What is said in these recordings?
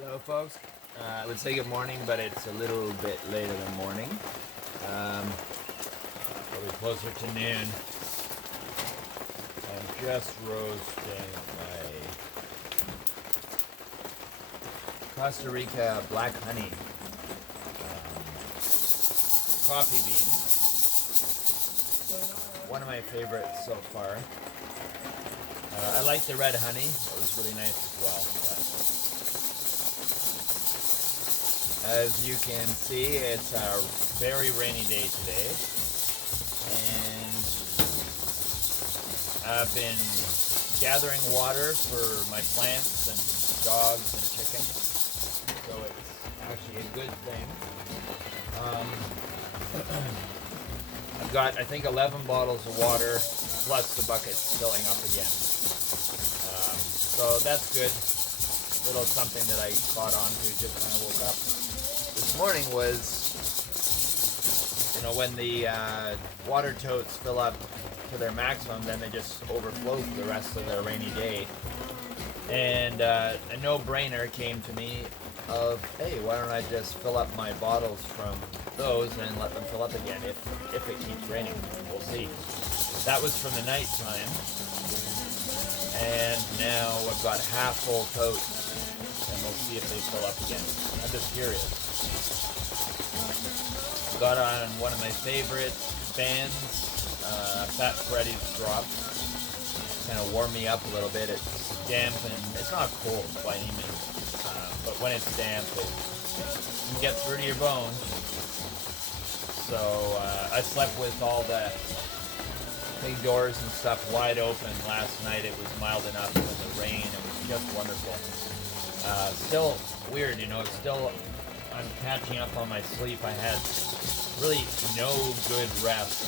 Hello folks, I would say good morning, but it's a little bit later than morning. Probably closer to noon. I'm just roasting my Costa Rica black honey coffee beans. One of my favorites so far. I like the red honey, it was really nice as well. As you can see, it's a very rainy day today, and I've been gathering water for my plants and dogs and chickens, so it's actually a good thing. I've got, I think, 11 bottles of water, plus the bucket's filling up again. So that's good. A little something that I caught on to just when I woke up. This morning was, when the water totes fill up to their maximum, then they just overflow for the rest of the rainy day. And a no-brainer came to me of, hey, why don't I just fill up my bottles from those and let them fill up again if it keeps raining. We'll see. That was from the night time. And now I've got half full totes, and we'll see if they fill up again. I'm just curious. Got on one of my favorite bands, Fat Freddy's Drop. Kind of warm me up a little bit. It's damp and it's not cold by any means, but when it's damp, it can get through to your bones. So I slept with all the big doors and stuff wide open last night. It was mild enough with the rain. It was just wonderful. Still weird, it's still, I'm catching up on my sleep. I had really no good rest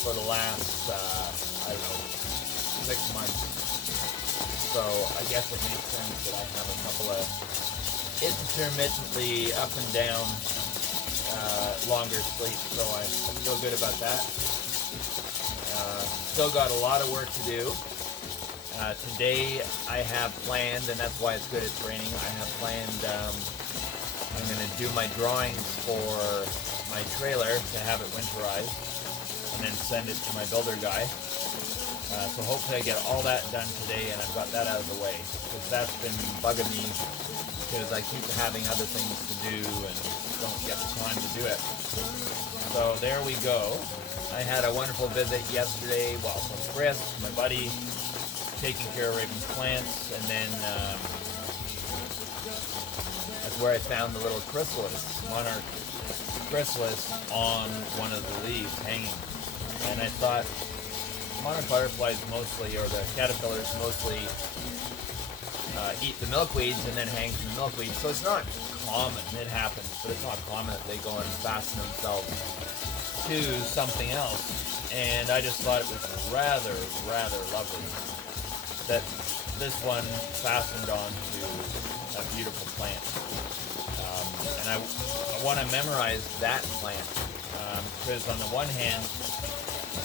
for the last, 6 months. So I guess it makes sense that I have a couple of intermittently up and down longer sleep. So I feel good about that. Still got a lot of work to do. Today I have planned, and that's why it's good it's raining, I have planned, I'm going to do my drawings for my trailer to have it winterized, and then send it to my builder guy. So hopefully I get all that done today, and I've got that out of the way, because that's been bugging me, because I keep having other things to do and don't get the time to do it. So there we go. I had a wonderful visit yesterday, from Chris, my buddy, taking care of Raven's plants, and then that's where I found the little chrysalis, monarch chrysalis, on one of the leaves hanging. And I thought, monarch butterflies mostly, or the caterpillars mostly, eat the milkweeds and then hang from the milkweed. So it's not common, it happens, but it's not common that they go and fasten themselves to something else. And I just thought it was rather lovely that this one fastened onto a beautiful plant. And I want to memorize that plant, because on the one hand,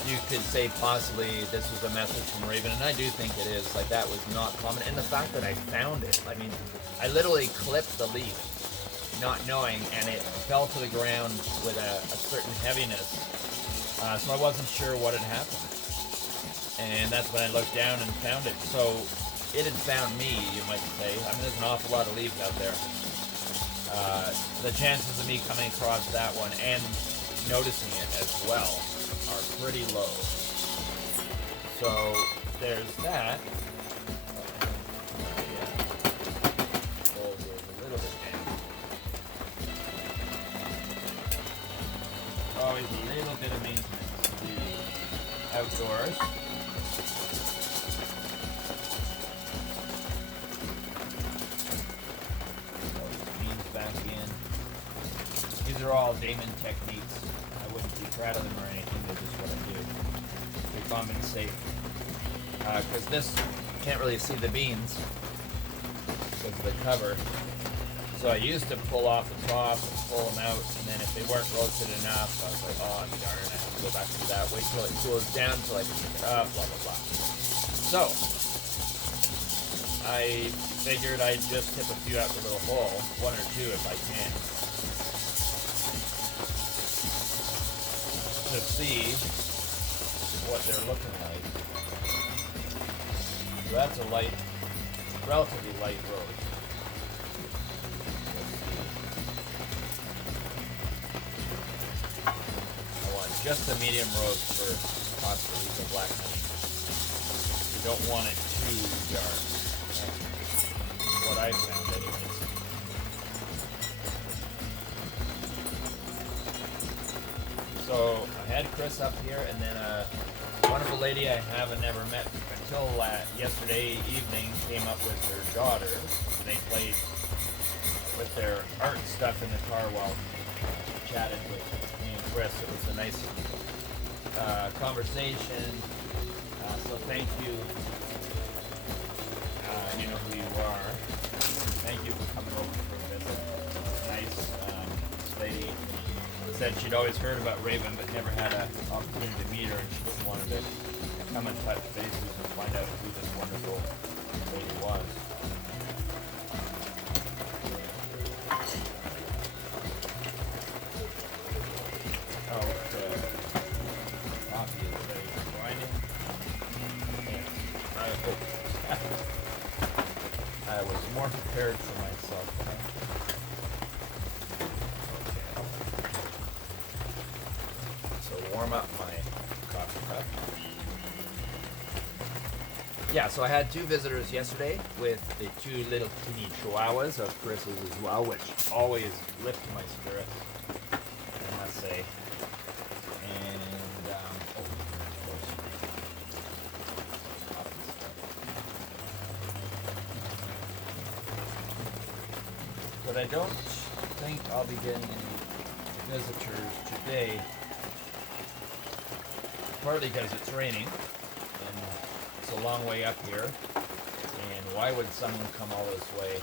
you could say possibly this was a message from Raven, and I do think it is. Like, that was not common. And the fact that I found it, I mean, I literally clipped the leaf, not knowing, and it fell to the ground with a certain heaviness. So I wasn't sure what had happened. And that's when I looked down and found it. So it had found me, you might say. I mean, there's an awful lot of leaves out there. The chances of me coming across that one and noticing it as well are pretty low. So there's that. Oh, there's a little bit damp. Always a little bit of maintenance to do outdoors. Back in. These are all Damon techniques. I wouldn't be proud of them or anything, they're just what I do. They compensate. Because this, you can't really see the beans because of the cover. So I used to pull off the top and pull them out, and then if they weren't roasted enough, I was like, oh darn, I have to go back to that. Wait till it cools down till I can pick it up, blah, blah, blah. So, I figured I'd just tip a few out the little hole, one or two if I can, to see what they're looking like. So that's a light, relatively light rose. I want just a medium rose for Costa Rica black honey. You don't want it too dark. That's what I found anyways. So I had Chris up here, and then a wonderful lady I haven't never met until yesterday evening came up with her daughter. They played with their art stuff in the car while we chatted with me and Chris. It was a nice conversation. So thank you. You know who you are. Thank you for coming over for a visit. Nice. This lady said she'd always heard about Raven but never had an opportunity to meet her, and she just wanted to come and touch bases and find out who this wonderful lady was. Oh, coffee is ready for grinding. I was more prepared for myself. Warm up my coffee cup. Yeah, so I had two visitors yesterday with the two little teeny chihuahuas of Chris's as well, which always lift my spirits, I must say. And, but I don't think I'll be getting any visitors today. Partly because it's raining, and it's a long way up here, and why would someone come all this way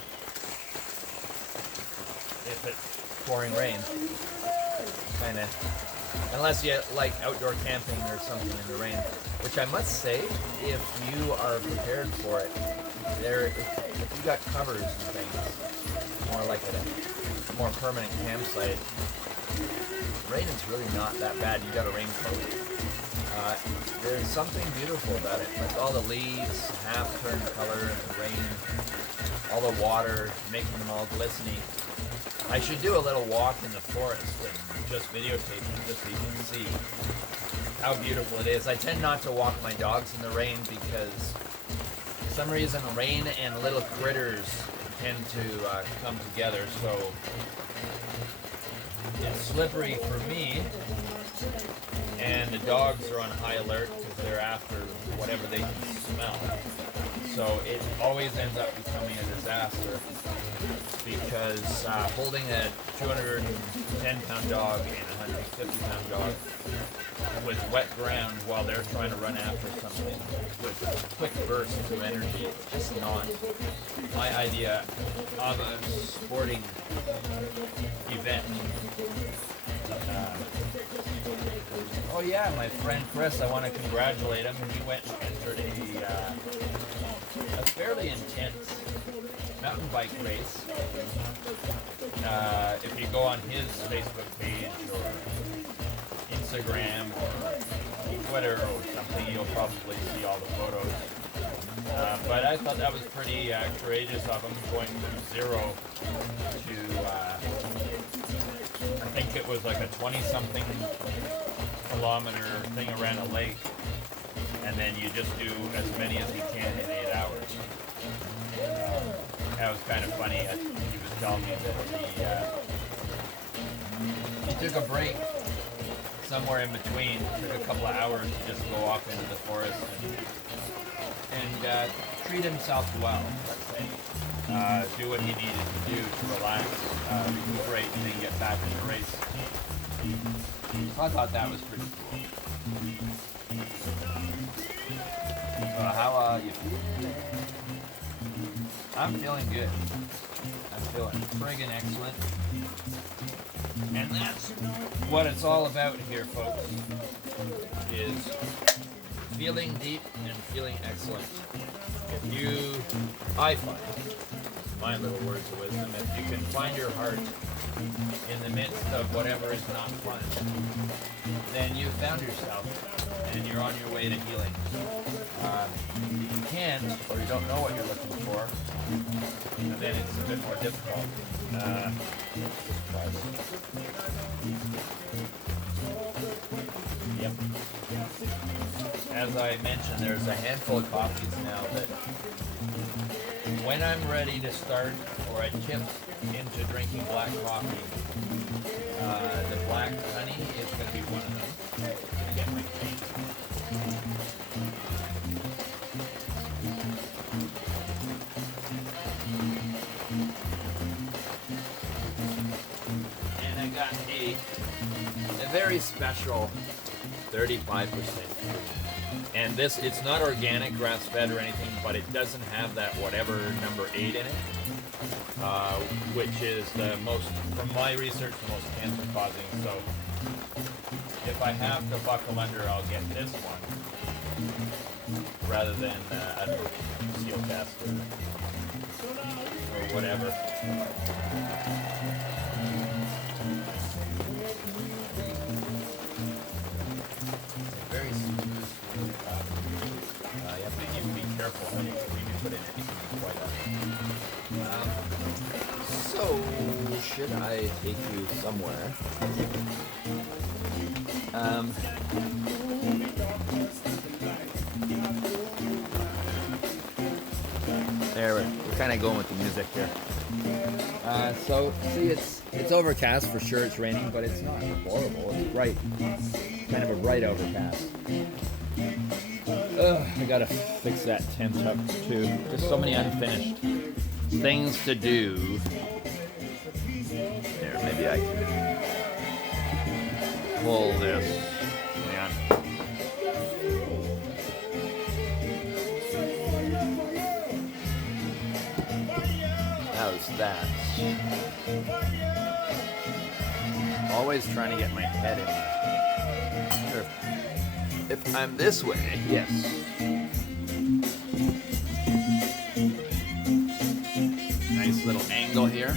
if it's pouring rain? Kinda, unless you like outdoor camping or something in the rain, which I must say, if you are prepared for it, if you got covers and things, more like a more permanent campsite, rain is really not that bad. You got a raincoat. There's something beautiful about it, like all the leaves half turn color in the rain, all the water making them all glistening. I should do a little walk in the forest and just videotape it just so you can see how beautiful it is. I tend not to walk my dogs in the rain because for some reason rain and little critters tend to come together, so it's slippery for me. And the dogs are on high alert because they're after whatever they can smell. So it always ends up becoming a disaster because holding a 210-pound dog and a 150-pound dog with wet ground while they're trying to run after something with quick bursts of energy is just not my idea of a sporting event. Oh yeah, my friend Chris, I want to congratulate him. He went and entered a fairly intense mountain bike race. If you go on his Facebook page or Instagram or Twitter or something, you'll probably see all the photos. But I thought that was pretty courageous of him, going from 0 to, I think it was like a 20-something kilometer thing around a lake, and then you just do as many as you can in 8 hours. That was kind of funny. He was telling me that he took a break somewhere in between, took a couple of hours to just go off into the forest and treat himself well, let's say. Do what he needed to do to relax, recuperate, and then get back in the race. So I thought that was pretty cool. How are you feeling? I'm feeling good. I'm feeling friggin' excellent. And that's what it's all about here, folks, is feeling deep and feeling excellent. I find, my little words of wisdom, if you can find your heart in the midst of whatever is not fun, then you've found yourself and you're on your way to healing. If you can't, or you don't know what you're looking for, then it's a bit more difficult. Yep. As I mentioned, there's a handful of coffees now that when I'm ready to start, or I tip into drinking black coffee, the black honey is going to be one of them. To get my taste. And I got a very special 35%. And this, it's not organic, grass-fed or anything, but it doesn't have that whatever number 8 in it, which is the most, from my research, the most cancer-causing. So if I have to buckle under, I'll get this one rather than a seal test or whatever. Very smooth. You have to be careful when you put in anything quite so, should I take you somewhere? There, we're kind of going with the music here. So, see, it's overcast for sure. It's raining, but it's not horrible. It's bright, kind of a bright overcast. I gotta fix that tent up too. Just so many unfinished things to do. There, maybe I can pull this. Man. How's that? Always trying to get my head in there. If I'm this way, yes. Nice little angle here.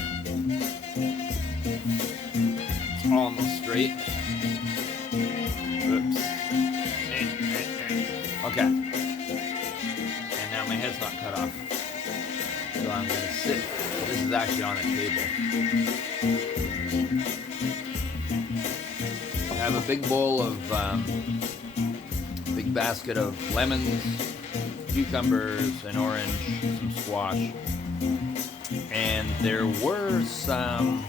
It's almost straight. Oops. Okay. And now my head's not cut off. So I'm going to sit. This is actually on a table. I have a big bowl of big basket of lemons, cucumbers, an orange, some squash, and there were some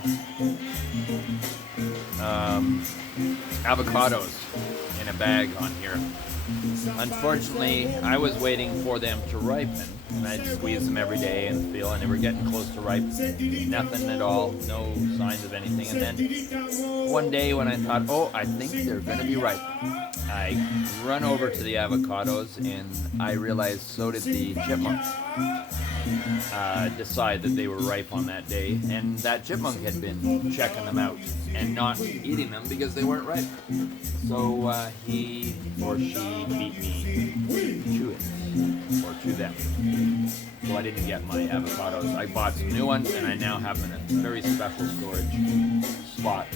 avocados in a bag on here. Unfortunately, I was waiting for them to ripen, and I'd squeeze them every day and feel, and they were getting close to ripe. Nothing at all, no signs of anything. And then one day when I thought, oh, I think they're going to be ripe, I run over to the avocados, and I realized so did the chipmunks. Decide that they were ripe on that day, and that chipmunk had been checking them out and not eating them because they weren't ripe. So he or she beat me to it, or to them. So I didn't get my avocados. I bought some new ones, and I now have them in a very special storage spot.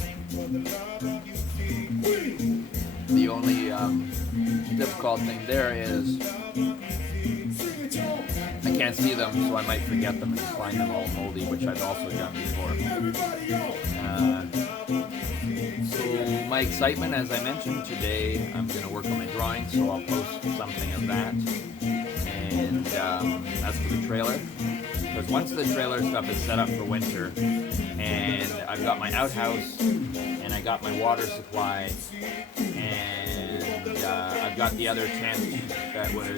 The only difficult thing there is I can't see them, so I might forget them and find them all moldy, which I've also done before. So my excitement, as I mentioned today, I'm going to work on my drawing, so I'll post something of that. And that's for the trailer. Because once the trailer stuff is set up for winter, and I've got my outhouse, and I got my water supply, and I've got the other tent that was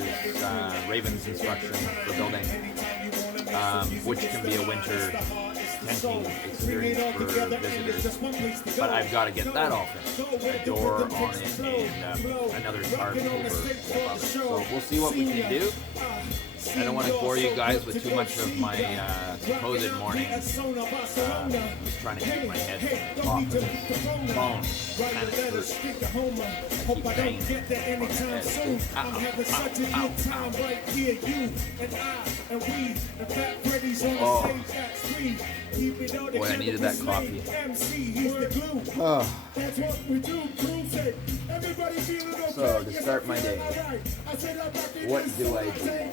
Raven's instruction for building, which can be a winter tenting experience for visitors. But I've got to get that all finished. A door on it and another tarp over above it. So we'll see what we can do. I don't want to bore you guys with too much of my supposed morning. I'm just trying to keep my head off of this phone. Kind of hurts. I keep banging it on my head. Oh. Boy, I needed that coffee. Oh. So, to start my day, what do I do?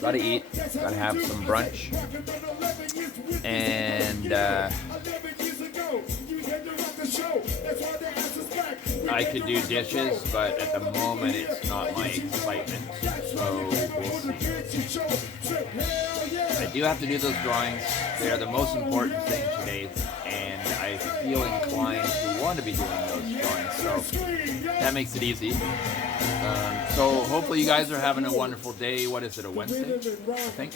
Gotta eat, gotta have some brunch, and I could do dishes, but at the moment it's not my excitement, so we'll see. I do have to do those drawings. They are the most important thing today, and I feel inclined to want to be doing those drawings, so that makes it easy. So hopefully you guys are having a wonderful day. What is it, a Wednesday, I think?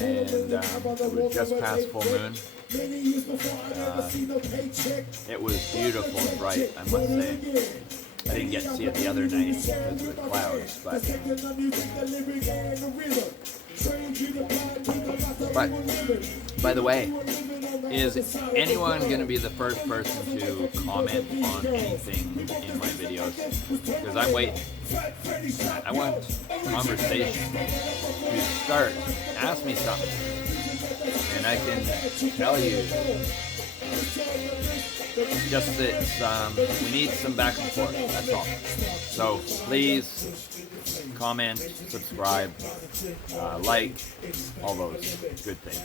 And it was just past full moon. It was beautiful and bright, I must say. I didn't get to see it the other night because of the clouds, but by the way, is anyone going to be the first person to comment on anything in my videos? Because I'm waiting. I want conversation to start. Ask me something, and I can tell you. Just that we need some back and forth, that's all. So please comment, subscribe, like, all those good things.